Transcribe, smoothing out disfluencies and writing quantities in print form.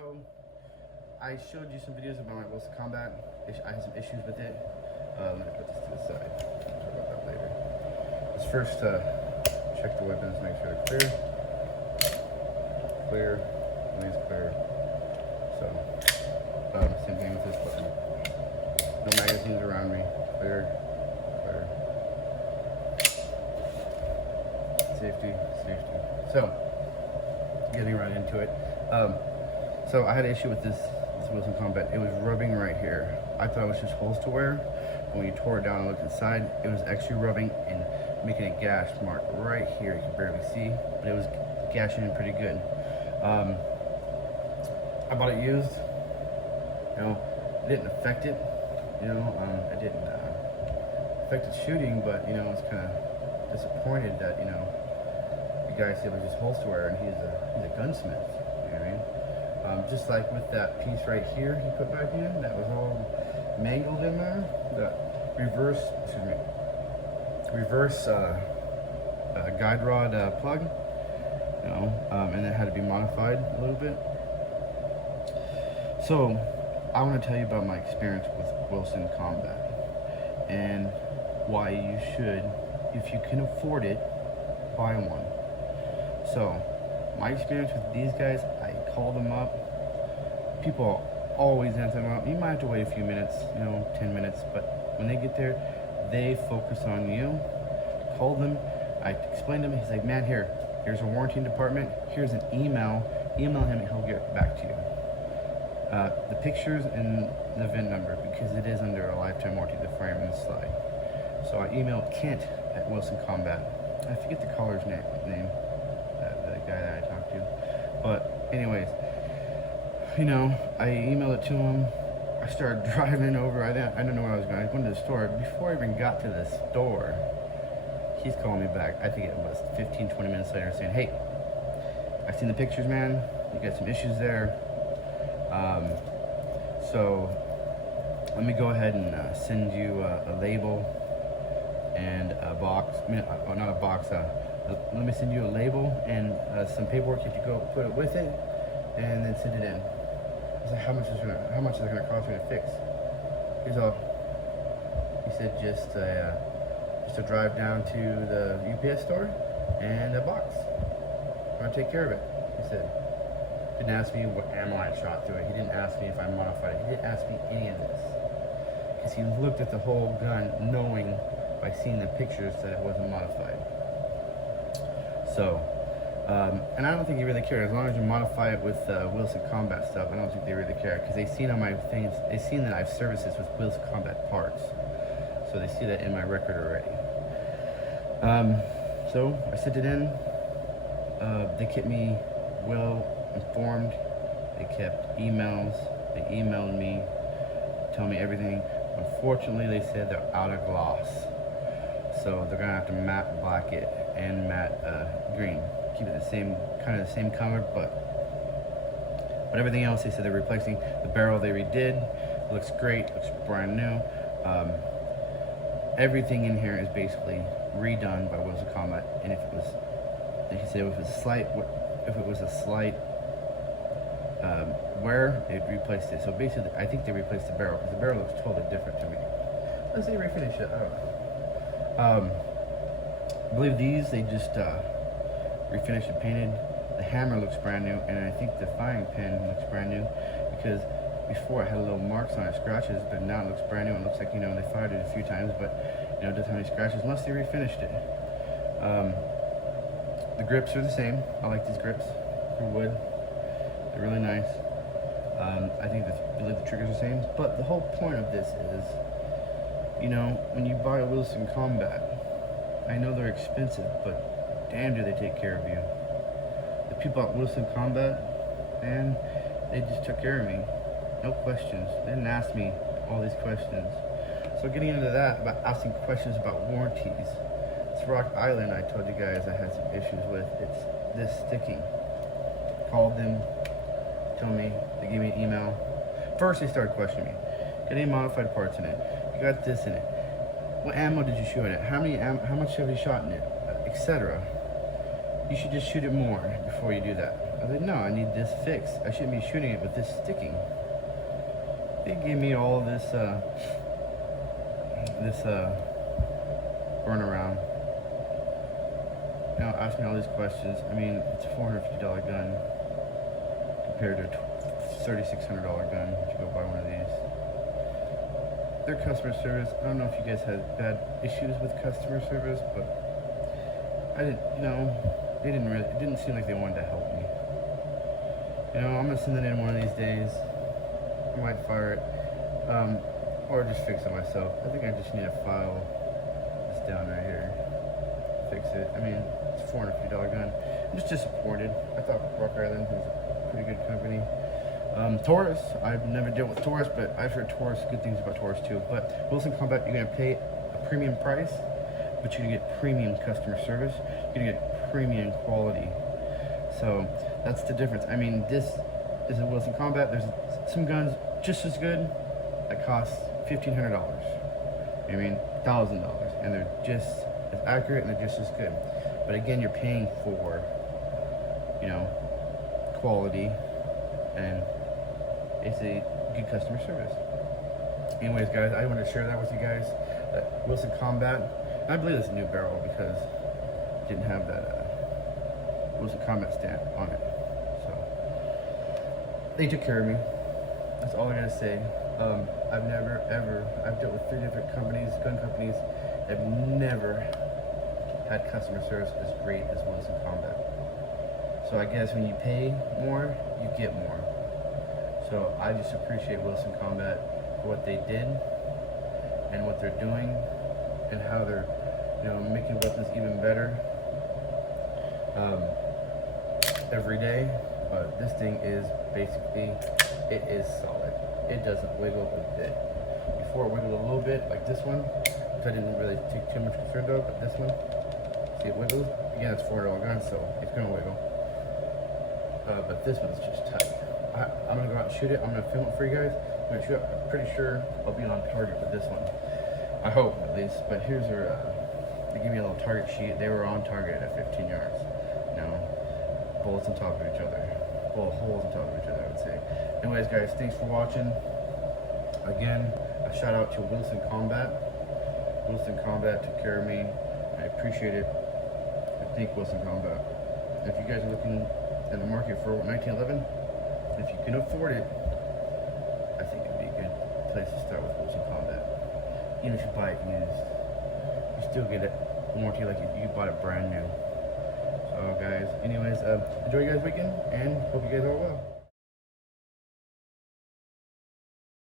So I showed you some videos about my Wilson Combat. I had some issues with it. Let me put this to the side. I'll talk about that later. Let's first check the weapons, make sure they're clear. Clear, everything's clear. So, same thing with this weapon. No magazines around me. Clear, clear. Safety, safety. So, getting right into it. So I had an issue with this Wilson Combat. It was rubbing right here. I thought it was just holes to wear. When you tore it down and looked inside, it was actually rubbing and making a gash mark right here. You can barely see, but it was gashing in pretty good. I bought it used. You know, it didn't affect it. You know, it didn't affect its shooting, but you know, I was kind of disappointed that the guy said it was just holes to wear, and he's a gunsmith. You know what I mean? Just like with that piece right here he put back in, that was all mangled in there. The reverse guide rod plug, and it had to be modified a little bit. So I want to tell you about my experience with Wilson Combat and why you should, if you can afford it, buy one. So my experience with these guys, I called them up. People always answer them up. You might have to wait a few minutes, 10 minutes, but when they get there, they focus on you. Called them, I explained to him, he's like, man, here's a warranty department, here's an email him and he'll get back to you. The pictures and the VIN number, because it is under a lifetime warranty, the frame and the slide. So I emailed Kent at Wilson Combat. I forget the caller's name, the guy that I talked to. But anyways, I emailed it to him. I started driving over. I didn't know where I was going. I went to the store. Before I even got to the store, he's calling me back. I think it was 15, 20 minutes later, saying, hey, I've seen the pictures, man. You got some issues there. So let me go ahead and send you a label and a box. Not a box. Let me send you a label and some paperwork. You have to go put it with it, and then send it in. I was like, how much is it gonna cost me to fix? He said just to drive down to the UPS store and a box. I'm gonna take care of it. He said. Didn't ask me what ammo I shot through it. He didn't ask me if I modified it. He didn't ask me any of this, because he looked at the whole gun knowing by seeing the pictures that it wasn't modified. So, and I don't think he really cared. As long as you modify it with Wilson Combat stuff, I don't think they really care, because they've seen on my things, they've seen that I've serviced this with Wilson Combat parts, so they see that in my record already. So I sent it in. They kept me well informed. They kept emails. They emailed me, telling me everything. Unfortunately, they said they're out of gloss, so they're gonna have to matte black it and matte green. Keep it the same color, but everything else they said they're replacing. The barrel they redid. Looks great. Looks brand new. Everything in here is basically redone by Wilson Combat. And if it was, like he said, if it was a slight wear, they replaced it. So basically, I think they replaced the barrel, because the barrel looks totally different to me. Let's say refinish it. I don't know. I believe these they just refinished and painted. The hammer looks brand new, and I think the firing pin looks brand new, because before it had little marks on it, scratches, but now it looks brand new. It looks like they fired it a few times, but it doesn't have any scratches unless they refinished it. The grips are the same. I like these grips. They're wood. They're really nice. I believe the trigger's the same. But the whole point of this is, when you buy a Wilson Combat, I know they're expensive, but damn do they take care of you. The people at Wilson Combat, man, they just took care of me. No questions. They didn't ask me all these questions. So getting into that, about asking questions about warranties. This Rock Island, I told you guys I had some issues with. It's this sticking. Called them, told me, they gave me an email. First they started questioning me. Got any modified parts in it? You got this in it. What ammo did you shoot in it? How much have you shot in it? Etc. You should just shoot it more before you do that. I was like, no, I need this fixed. I shouldn't be shooting it with this sticking. They gave me all this run around. You know, ask me all these questions. I mean, it's a $450 gun compared to a $3,600 gun if you go buy one of these. Their customer service, I don't know if you guys had bad issues with customer service, but I didn't, you know, it didn't seem like they wanted to help me. You know, I'm gonna send it in one of these days. I might fire it, or just fix it myself. I think I just need to file this down right here, fix it. I mean, it's a $450 gun. I'm just disappointed. I thought Rock Island was a pretty good company. Taurus, I've never dealt with Taurus, but I've heard good things about Taurus too. But Wilson Combat, you're gonna pay a premium price, but you're gonna get premium customer service. You're gonna get premium quality. So that's the difference. I mean, this is a Wilson Combat. There's some guns just as good that cost $1,500. I mean, $1,000, and they're just as accurate and they're just as good. But again, you're paying for, you know, quality and basically good customer service. Anyways, guys, I want to share that with you guys. That Wilson Combat. And I believe it's a new barrel because it didn't have that Wilson Combat stamp on it. So they took care of me. That's all I gotta say. I've never ever, I've dealt with 3 different companies, gun companies. I've never had customer service as great as Wilson Combat. So I guess when you pay more, you get more. So I just appreciate Wilson Combat for what they did and what they're doing and how they're, you know, making weapons even better every day. But this thing is basically, it is solid. It doesn't wiggle a bit. Before it wiggled a little bit, like this one, which I didn't really take too much concern though, but this one, see it wiggles? Again, it's a $400 gun, so it's gonna wiggle. But this one's just tight. I'm gonna go out and shoot it. I'm gonna film it for you guys. I'm gonna shoot it. I'm pretty sure I'll be on target with this one. I hope, at least. But here's their, they give me a little target sheet. They were on target at 15 yards. You know, bullets on top of each other. Bullet holes on top of each other, I would say. Anyways, guys, thanks for watching. Again, a shout out to Wilson Combat. Wilson Combat took care of me. I appreciate it. I thank Wilson Combat. If you guys are looking in the market for 1911, if you can afford it, I think it'd be a good place to start with Wilson Combat. Even if you buy it used, you still get a warranty like if you bought it brand new. So guys, anyways, enjoy your guys' weekend and hope you guys are well.